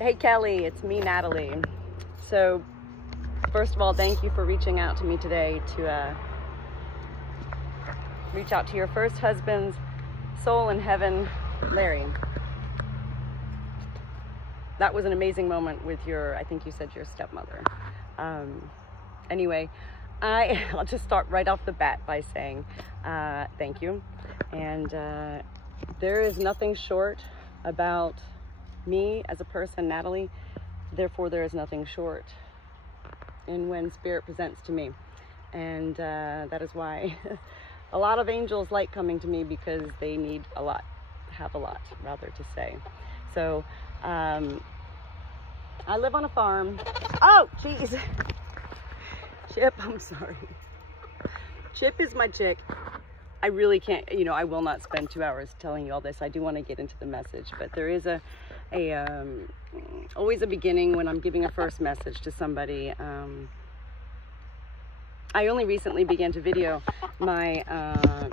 Hey Kelly, it's me, Natalie. So first of all, thank you for reaching out to me today to reach out to your first husband's soul in heaven, Larry. That was an amazing moment with your, I think you said your stepmother. Anyway, I'll just start right off the bat by saying thank you. And there is nothing short about me as a person, Natalie. Therefore, there is nothing short in when Spirit presents to me. And that is why a lot of angels like coming to me, because they need a lot, have a lot rather to say. So I live on a farm. Oh, geez. Chip, I'm sorry. Chip is my chick. I really can't, I will not spend 2 hours telling you all this. I do want to get into the message, but there is always a beginning when I'm giving a first message to somebody. I only recently began to video my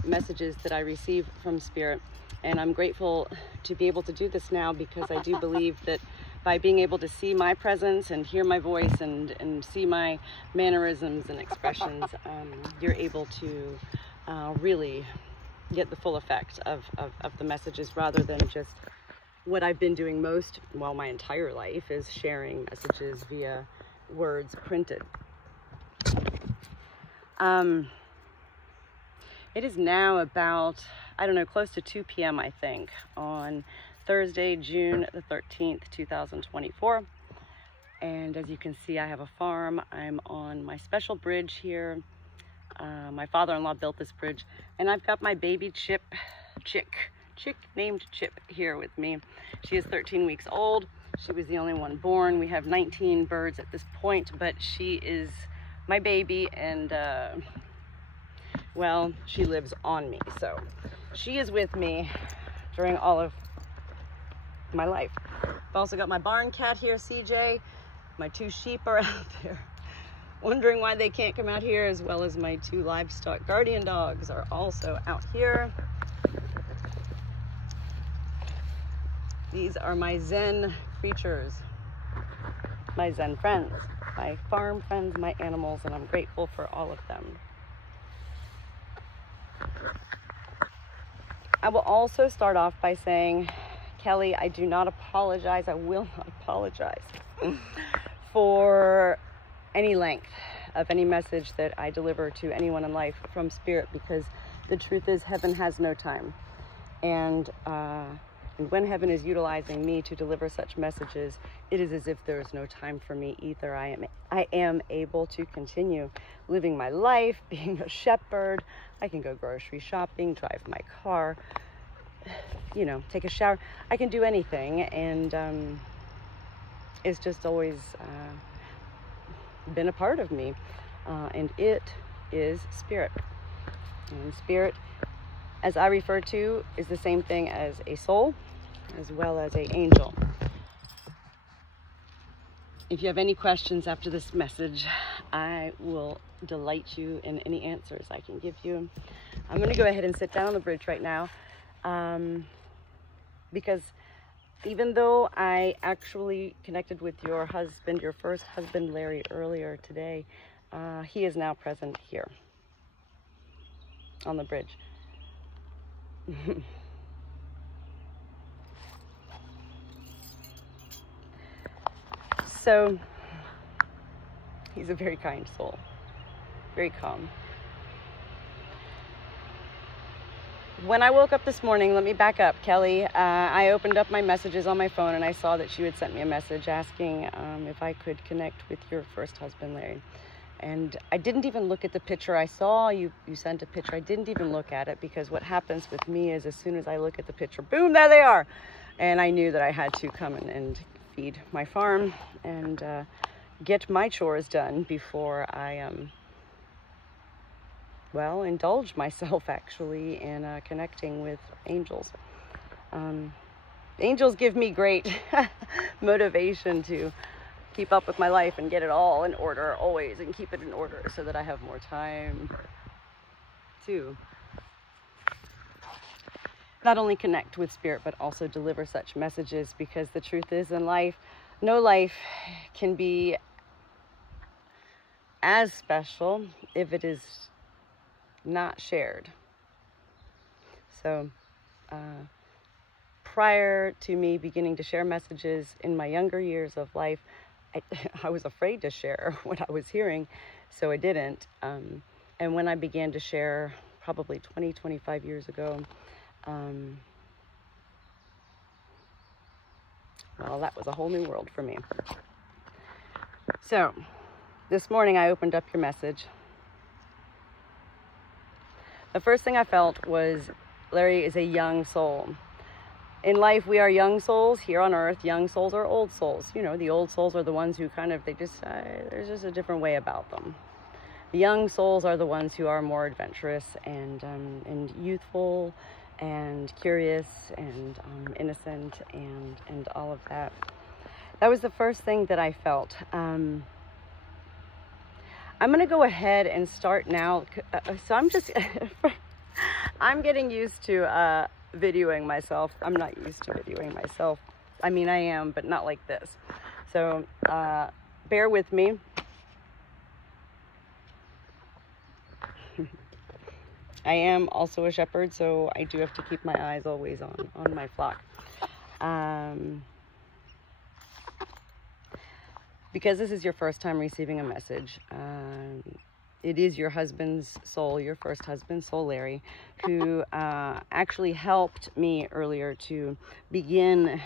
messages that I receive from Spirit, and I'm grateful to be able to do this now, because I do believe that by being able to see my presence and hear my voice and see my mannerisms and expressions, you're able to really get the full effect of the messages, rather than just what I've been doing my entire life is sharing messages via words printed. It is now about, I don't know, close to 2 p.m. I think, on Thursday, June the 13th, 2024. And as you can see, I have a farm. I'm on my special bridge here. My father-in-law built this bridge, and I've got my baby chick named Chip here with me. She is 13 weeks old. She was the only one born. We have 19 birds at this point, but she is my baby, and well, she lives on me, so she is with me during all of my life. I've also got my barn cat here, CJ. My 2 sheep are out there wondering why they can't come out here, as well as my 2 livestock guardian dogs are also out here. These are my Zen creatures, my Zen friends, my farm friends, my animals, and I'm grateful for all of them. I will also start off by saying, Kelly, I do not apologize. I will not apologize for any length of any message that I deliver to anyone in life from Spirit, because the truth is, heaven has no time. And when heaven is utilizing me to deliver such messages, it is as if there is no time for me either. I am able to continue living my life, being a shepherd. I can go grocery shopping, drive my car, take a shower. I can do anything, and it's just always been a part of me, and it is Spirit. And Spirit, as I refer to, is the same thing as a soul, as well as an angel. If you have any questions after this message, I will delight you in any answers I can give you. I'm going to go ahead and sit down on the bridge right now, because even though I actually connected with your husband, your first husband, Larry, earlier today, he is now present here on the bridge. So he's a very kind soul, very calm. When I woke up this morning, let me back up, Kelly. I opened up my messages on my phone, and I saw that you had sent me a message asking if I could connect with your first husband, Larry. And I didn't even look at the picture. I saw you sent a picture. I didn't even look at it, because what happens with me is, as soon as I look at the picture, boom, there they are. And I knew that I had to come and feed my farm and get my chores done before I indulge myself actually in connecting with angels. Angels give me great motivation to keep up with my life and get it all in order always, and keep it in order so that I have more time to not only connect with Spirit, but also deliver such messages, because the truth is, in life, No life can be as special if it is not shared. So prior to me beginning to share messages in my younger years of life, I was afraid to share what I was hearing, so I didn't. And when I began to share probably 25 years ago, well, that was a whole new world for me. So this morning I opened up your message. The first thing I felt was Larry is a young soul. In life, we are young souls here on earth. Young souls are old souls. You know, the old souls are the ones who kind of, there's just a different way about them. The young souls are the ones who are more adventurous and youthful and curious and innocent and all of that. That was the first thing that I felt. I'm going to go ahead and start now. So I'm getting used to videoing myself. I'm not used to videoing myself. I mean, I am, but not like this. So bear with me. I am also a shepherd, so I do have to keep my eyes always on my flock. Because this is your first time receiving a message, it is your husband's soul, your first husband's soul, Larry, who actually helped me earlier to begin.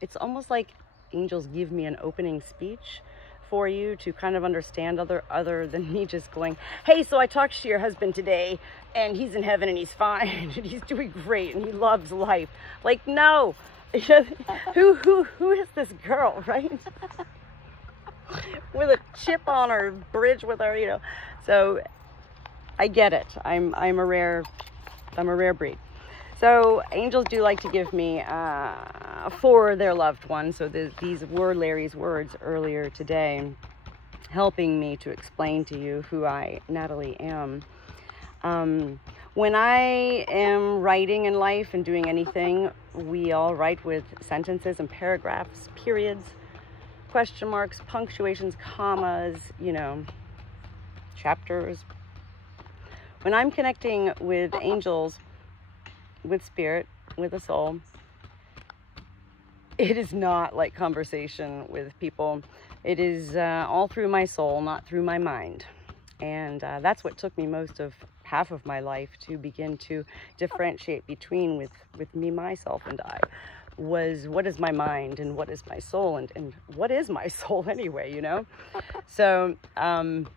It's almost like angels give me an opening speech for you to kind of understand other than me just going, hey, so I talked to your husband today and he's in heaven and he's fine and he's doing great and he loves life. Like, no. Who is this girl, right? With a chip on her, bridge with her, you know. So I get it. I'm a rare breed. So angels do like to give me for their loved one. So these were Larry's words earlier today, helping me to explain to you who I, Natalie, am. When I am writing in life and doing anything, we all write with sentences and paragraphs, periods, question marks, punctuations, commas, you know, chapters. When I'm connecting with angels, with spirit, with a soul, it is not like conversation with people. It is all through my soul, not through my mind. And that's what took me most of half of my life to begin to differentiate between with me, myself, and I, was what is my mind and what is my soul, and what is my soul anyway, you know? So I'm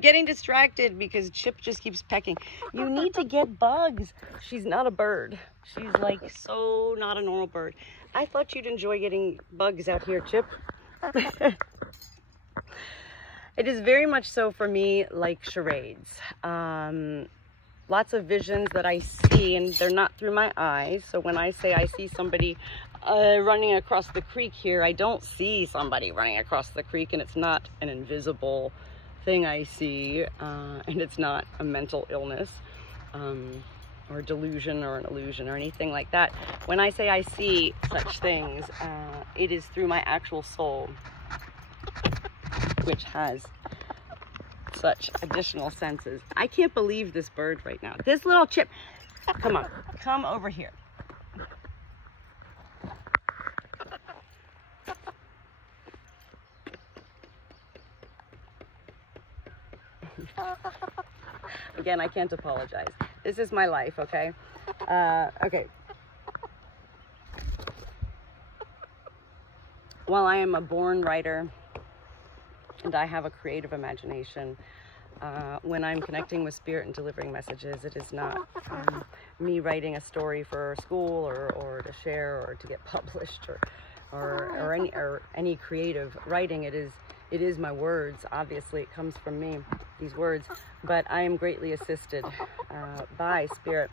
getting distracted because Chip just keeps pecking. You need to get bugs. She's not a bird. She's like so not a normal bird. I thought you'd enjoy getting bugs out here, Chip. It is very much so for me like charades. Lots of visions that I see, and they're not through my eyes. So when I say I see somebody running across the creek here, I don't see somebody running across the creek, and it's not an invisible thing I see, and it's not a mental illness or delusion or an illusion or anything like that. When I say I see such things, it is through my actual soul, which has such additional senses. I can't believe this bird right now. This little Chip, come on, come over here. Again, I can't apologize. This is my life, okay? Okay. While I am a born writer and I have a creative imagination, when I'm connecting with spirit and delivering messages, it is not me writing a story for school or to share or to get published or any creative writing. It is my words. Obviously, it comes from me, these words, but I am greatly assisted by spirit.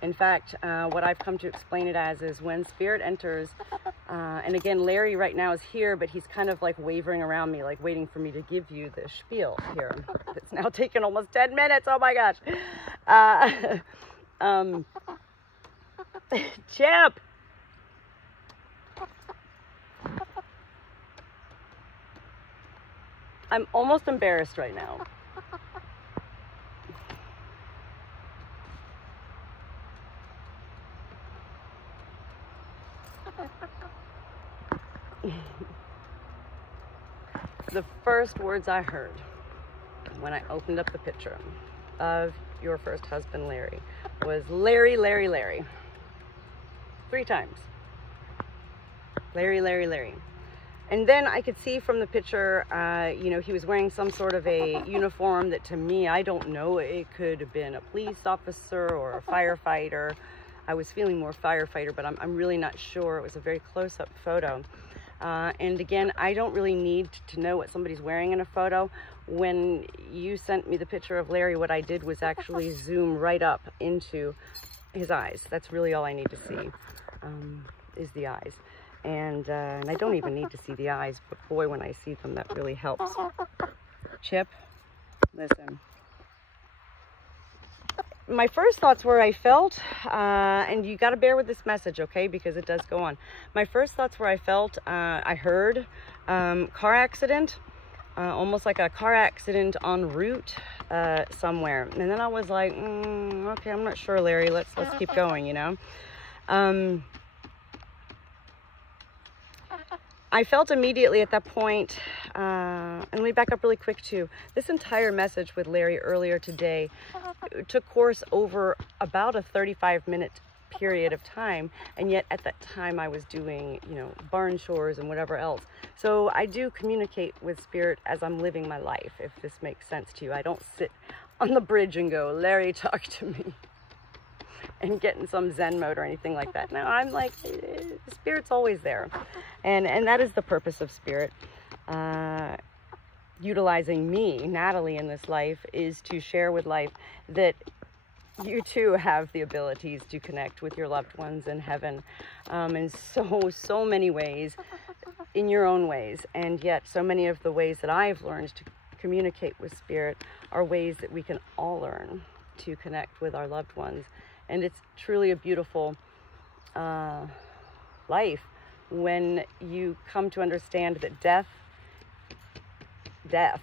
In fact, what I've come to explain it as is when spirit enters, and again, Larry right now is here, but he's kind of like wavering around me, like waiting for me to give you the spiel here. It's now taken almost 10 minutes. Oh my gosh. Chip! I'm almost embarrassed right now. The first words I heard when I opened up the picture of your first husband, Larry, was Larry, Larry, Larry. 3 times. Larry, Larry, Larry. And then I could see from the picture, you know, he was wearing some sort of a uniform that to me, I don't know, it could have been a police officer or a firefighter. I was feeling more firefighter, but I'm really not sure. It was a very close-up photo. And again, I don't really need to know what somebody's wearing in a photo. When you sent me the picture of Larry, what I did was actually zoom right up into his eyes. That's really all I need to see, is the eyes. And I don't even need to see the eyes, but boy, when I see them, that really helps. Chip, listen. My first thoughts were I felt, and you got to bear with this message, okay, because it does go on. My first thoughts were I felt, I heard car accident, almost like a car accident en route somewhere. And then I was like, okay, I'm not sure, Larry. Let's keep going, you know. I felt immediately at that point, and let me back up really quick too. This entire message with Larry earlier today took course over about a 35-minute period of time, and yet at that time I was doing, you know, barn chores and whatever else. So I do communicate with Spirit as I'm living my life, if this makes sense to you. I don't sit on the bridge and go, Larry, talk to me, and get in some Zen mode or anything like that. No, I'm like, Spirit's always there. And that is the purpose of Spirit. Utilizing me, Natalie, in this life is to share with life that you too have the abilities to connect with your loved ones in heaven in so many ways, in your own ways. And yet so many of the ways that I've learned to communicate with Spirit are ways that we can all learn to connect with our loved ones. And it's truly a beautiful life when you come to understand that death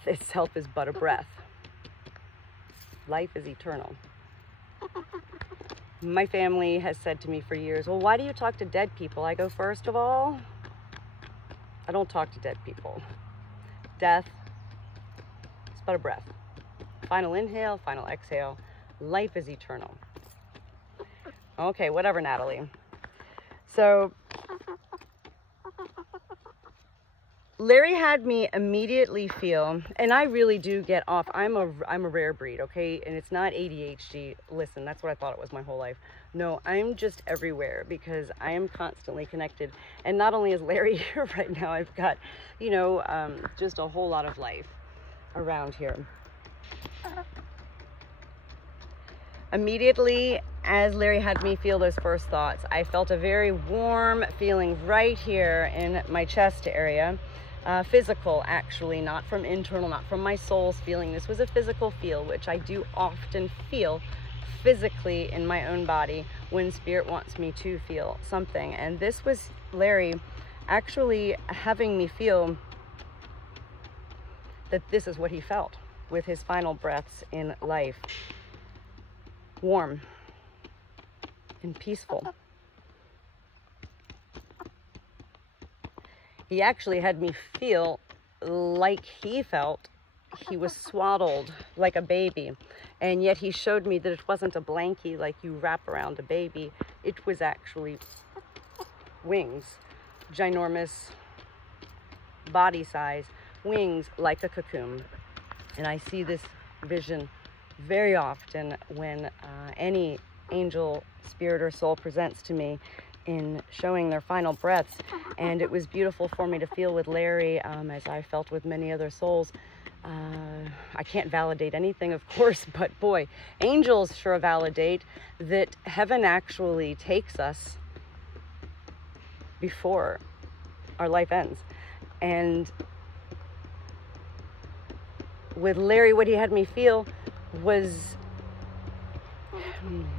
itself is but a breath. Life is eternal. My family has said to me for years, well, why do you talk to dead people? I go, first of all, I don't talk to dead people. Death is but a breath. Final inhale, final exhale. Life is eternal. Okay, whatever, Natalie. So Larry had me immediately feel, and I really do get off. I'm a rare breed, okay? And it's not ADHD. Listen, that's what I thought it was my whole life. No, I'm just everywhere because I am constantly connected. And not only is Larry here right now, I've got, you know, just a whole lot of life around here. Immediately, as Larry had me feel those first thoughts, I felt a very warm feeling right here in my chest area. Physical, actually, not from internal, not from my soul's feeling. This was a physical feel, which I do often feel physically in my own body when Spirit wants me to feel something. And this was Larry actually having me feel that this is what he felt with his final breaths in life. Warm and peaceful. He actually had me feel like he felt. He was swaddled like a baby, and yet he showed me that it wasn't a blankie like you wrap around a baby. It was actually wings, ginormous body size, wings like a cocoon. And I see this vision very often when any angel, spirit, or soul presents to me in showing their final breaths. And it was beautiful for me to feel with Larry, as I felt with many other souls. I can't validate anything, of course, but boy, angels sure validate that heaven actually takes us before our life ends. And with Larry, what he had me feel was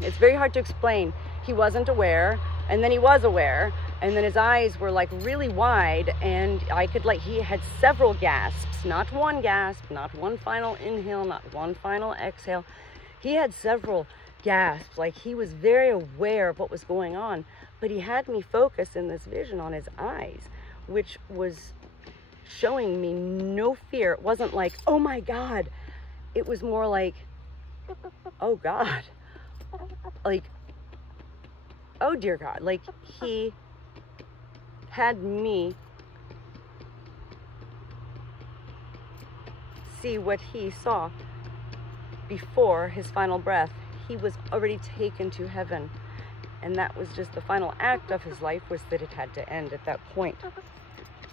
It's very hard to explain. He wasn't aware, and then he was aware, and then his eyes were like really wide, and I could like, he had several gasps, not one gasp, not one final inhale, not one final exhale. He had several gasps, like he was very aware of what was going on, but he had me focus in this vision on his eyes, which was showing me no fear. It wasn't like, oh my God. It was more like, oh God. Like, oh dear God. Like he had me see what he saw before his final breath. He was already taken to heaven. And that was just the final act of his life, was that it had to end at that point.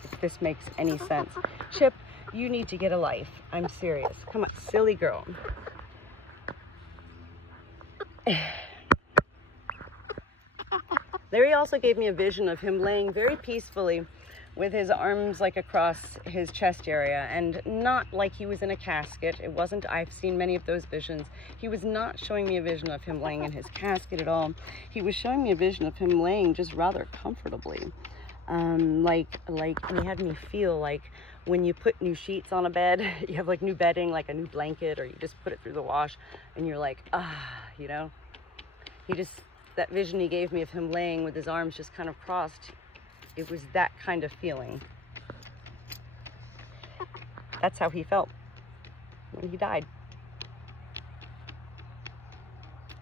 If this makes any sense. Chip, you need to get a life. I'm serious. Come on, silly girl. Larry also gave me a vision of him laying very peacefully with his arms like across his chest area, and not like he was in a casket. It wasn't, I've seen many of those visions. He was not showing me a vision of him laying in his casket at all. He was showing me a vision of him laying just rather comfortably. Like he had me feel like when you put new sheets on a bed, you have like new bedding, like a new blanket, or you just put it through the wash and you're like, you know. That vision he gave me of him laying with his arms just kind of crossed, it was that kind of feeling. That's how he felt when he died.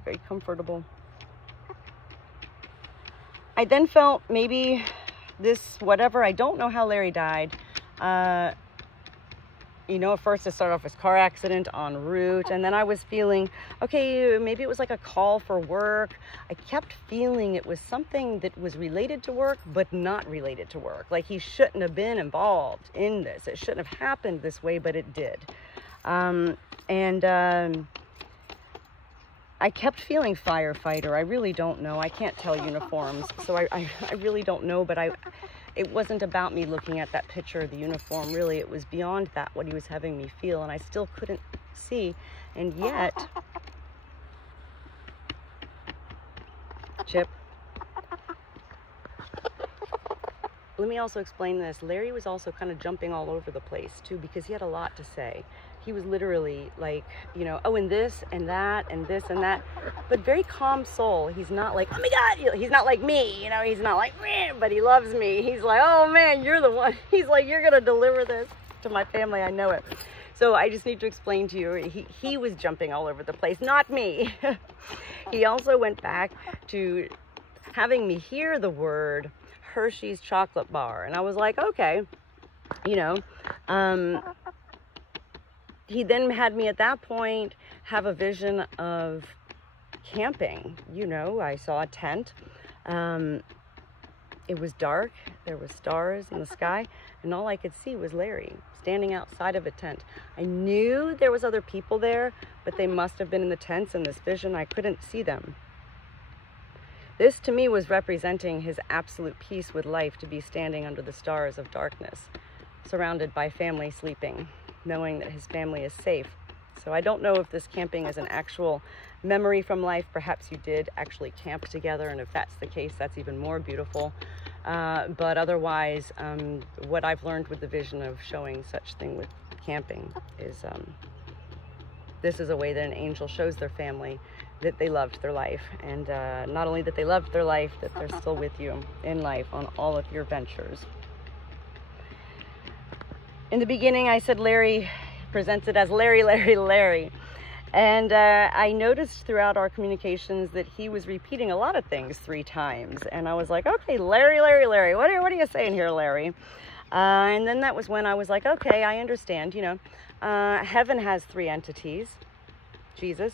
Very comfortable. I then felt maybe this, whatever, I don't know how Larry died. You know, at first it started off as car accident en route, and then I was feeling, okay, maybe it was like a call for work. I kept feeling it was something that was related to work, but not related to work. Like he shouldn't have been involved in this. It shouldn't have happened this way, but it did. I kept feeling firefighter. I really don't know. I can't tell uniforms, so I really don't know, but it wasn't about me looking at that picture of the uniform, really. It was beyond that, what he was having me feel, and I still couldn't see. And yet, Chip, let me also explain this. Larry was also kind of jumping all over the place, too, because he had a lot to say. He was literally like, you know, oh, and this and that and this and that, but very calm soul. He's not like, oh my God, he's not like me, you know, he's not like, meh, but he loves me. He's like, oh man, you're the one. He's like, you're going to deliver this to my family. I know it. So I just need to explain to you, he was jumping all over the place, not me. He also went back to having me hear the word Hershey's chocolate bar. And I was like, okay, you know, he then had me at that point have a vision of camping. You know, I saw a tent. It was dark. There were stars in the sky, and all I could see was Larry standing outside of a tent. I knew there was other people there, but they must have been in the tents in this vision. I couldn't see them. This to me was representing his absolute peace with life, to be standing under the stars of darkness, surrounded by family sleeping, knowing that his family is safe. So I don't know if this camping is an actual memory from life. Perhaps you did actually camp together, and if that's the case, that's even more beautiful. But otherwise, what I've learned with the vision of showing such thing with camping is this is a way that an angel shows their family that they loved their life, and not only that they loved their life, that they're still with you in life on all of your ventures. In the beginning, I said Larry, presented as Larry, Larry, Larry. And I noticed throughout our communications that he was repeating a lot of things 3 times. And I was like, okay, Larry, Larry, Larry. What are you saying here, Larry? And then that was when I was like, okay, I understand. You know, heaven has 3 entities: Jesus,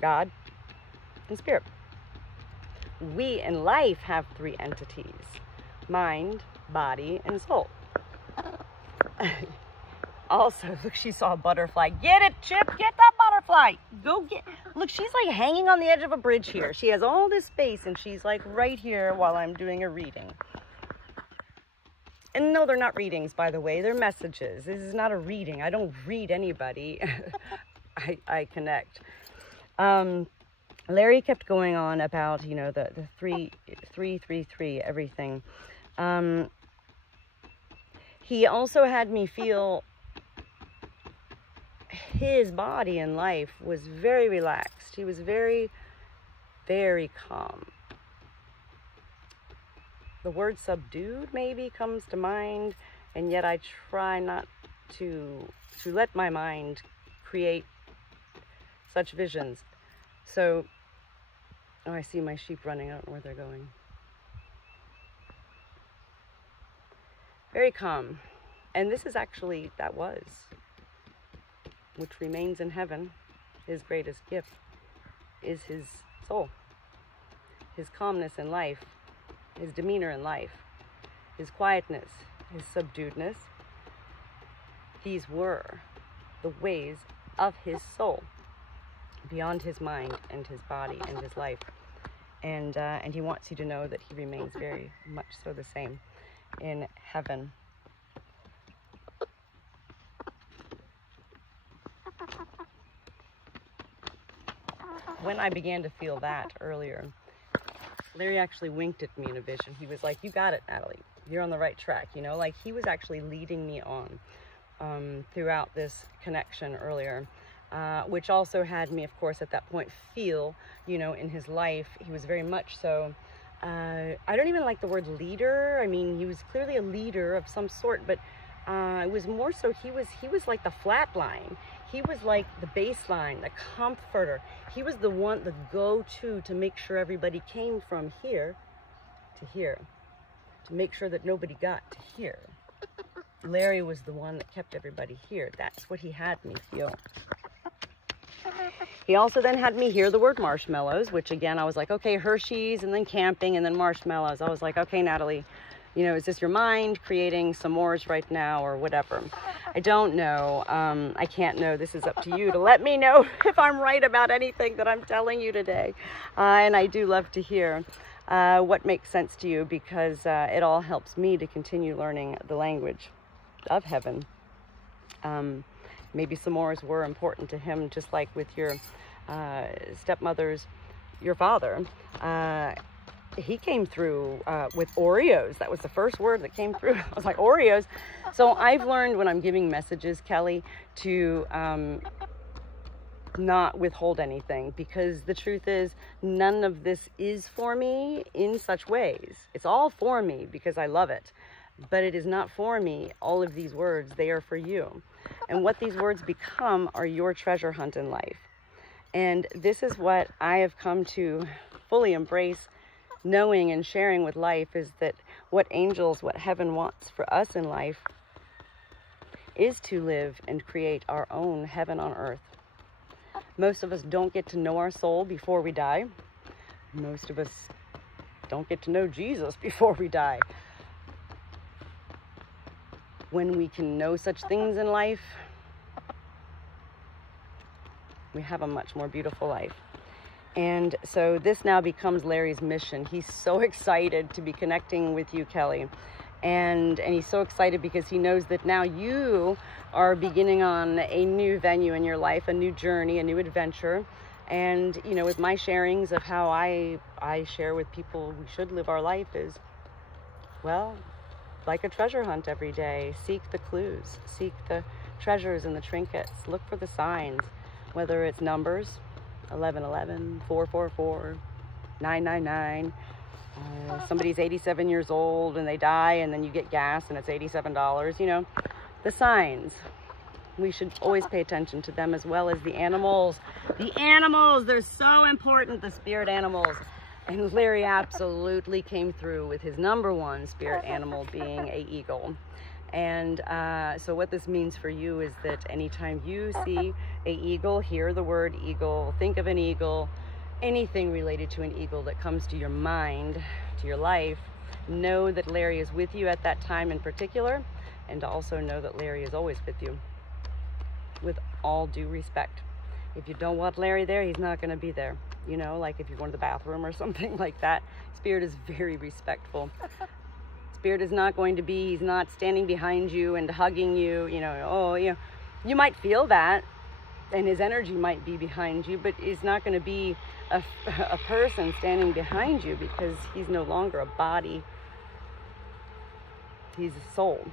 God, and Spirit. We in life have 3 entities: mind, body, and soul. Also, look, she saw a butterfly. Get it, Chip, get that butterfly. Go get, look, she's like hanging on the edge of a bridge here. She has all this space, and she's like right here while I'm doing a reading. And no, they're not readings, by the way, they're messages. This is not a reading. I don't read anybody. I connect. Larry kept going on about, you know, the 333, everything. He also had me feel his body in life was very relaxed. He was very, very calm. The word subdued maybe comes to mind, and yet I try not to let my mind create such visions. So, oh, I see my sheep running. I don't know where they're going. Very calm. And this is actually, that was, which remains in heaven, his greatest gift, is his soul, his calmness in life, his demeanor in life, his quietness, his subduedness. These were the ways of his soul, beyond his mind and his body and his life. And he wants you to know that he remains very much so the same in heaven. When I began to feel that earlier, Larry actually winked at me in a vision. He was like, "You got it, Natalie. You're on the right track." You know, like he was actually leading me on throughout this connection earlier, which also had me, of course, at that point feel, you know, in his life, he was very much so, I don't even like the word leader. I mean, he was clearly a leader of some sort, but it was more so he was like the flat line. He was like the baseline, the comforter. He was the one, the go-to to make sure everybody came from here to here, to make sure that nobody got to here. Larry was the one that kept everybody here. That's what he had me feel. He also then had me hear the word marshmallows, which again, I was like, okay, Hershey's and then camping and then marshmallows. I was like, okay, Natalie, you know, is this your mind creating s'mores right now or whatever? I don't know. I can't know. This is up to you to let me know if I'm right about anything that I'm telling you today. And I do love to hear what makes sense to you, because it all helps me to continue learning the language of heaven. Maybe s'mores were important to him, just like with your stepmother's, your father. He came through with Oreos. That was the first word that came through. I was like, Oreos. So I've learned when I'm giving messages, Kelly, to not withhold anything, because the truth is none of this is for me in such ways. It's all for me because I love it, but it is not for me. All of these words, they are for you. And what these words become are your treasure hunt in life. And this is what I have come to fully embrace, knowing and sharing with life, is that what angels, what heaven wants for us in life is to live and create our own heaven on earth. Most of us don't get to know our soul before we die. Most of us don't get to know Jesus before we die. When we can know such things in life, we have a much more beautiful life. And so this now becomes Larry's mission. He's so excited to be connecting with you, Kelly. And he's so excited because he knows that now you are beginning on a new venue in your life, a new journey, a new adventure. And, you know, with my sharings of how I share with people we should live our life is, well, like a treasure hunt every day. Seek the clues, seek the treasures and the trinkets, look for the signs, whether it's numbers, 1111, 444, 999. Somebody's 87 years old and they die, and then you get gas and it's $87. You know, the signs. We should always pay attention to them, as well as the animals. The animals, they're so important, the spirit animals. And Larry absolutely came through with his number one spirit animal being an eagle. And so what this means for you is that anytime you see an eagle, hear the word eagle, think of an eagle, anything related to an eagle that comes to your mind, to your life, know that Larry is with you at that time in particular, and also know that Larry is always with you, with all due respect. If you don't want Larry there, he's not going to be there. You know, like if you're going to the bathroom or something like that. Spirit is very respectful. Spirit is not going to be, he's not standing behind you and hugging you, you know, oh, you know, you might feel that, and his energy might be behind you, but he's not going to be a person standing behind you, because he's no longer a body. He's a soul.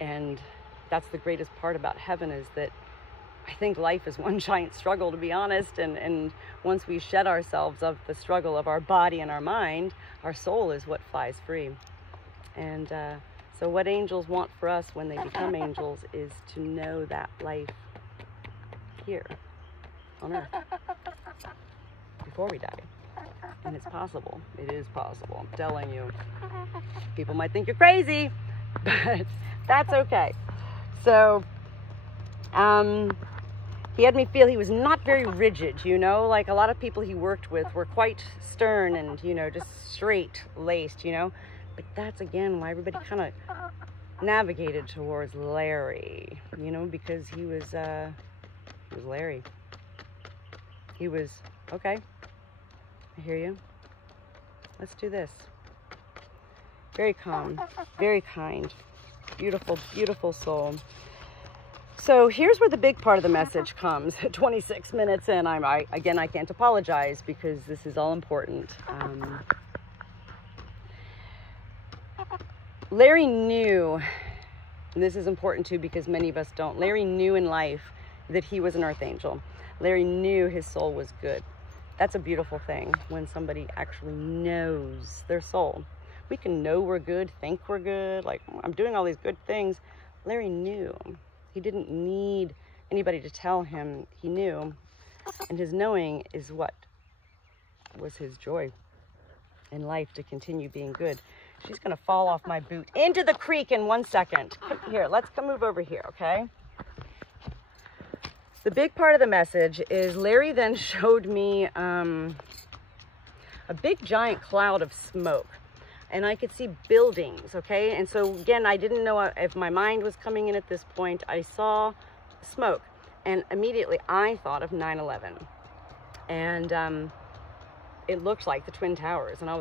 And that's the greatest part about heaven, is that I think life is one giant struggle, to be honest. And once we shed ourselves of the struggle of our body and our mind, our soul is what flies free. And so what angels want for us when they become angels is to know that life here on earth before we die. And it's possible. It is possible. I'm telling you. People might think you're crazy, but that's okay. So, he had me feel he was not very rigid, you know, like a lot of people he worked with were quite stern and, you know, just straight-laced, you know. But that's, again, why everybody kind of navigated towards Larry, you know, because he was Larry. He was, okay, I hear you. Let's do this. Very calm, very kind, beautiful, beautiful soul. So here's where the big part of the message comes. 26 minutes in, I can't apologize, because this is all important. Larry knew, and this is important too, because many of us don't. Larry knew in life that he was an earth angel. Larry knew his soul was good. That's a beautiful thing, when somebody actually knows their soul. We can know we're good, think we're good, like I'm doing all these good things. Larry knew. He didn't need anybody to tell him. He knew. And his knowing is what was his joy in life, to continue being good. She's going to fall off my boot into the creek in 1 second. Here, let's come move over here, okay? The big part of the message is Larry then showed me a big giant cloud of smoke. And I could see buildings, okay? And so, again, I didn't know if my mind was coming in at this point. I saw smoke, and immediately I thought of 9/11. And it looked like the Twin Towers. And I was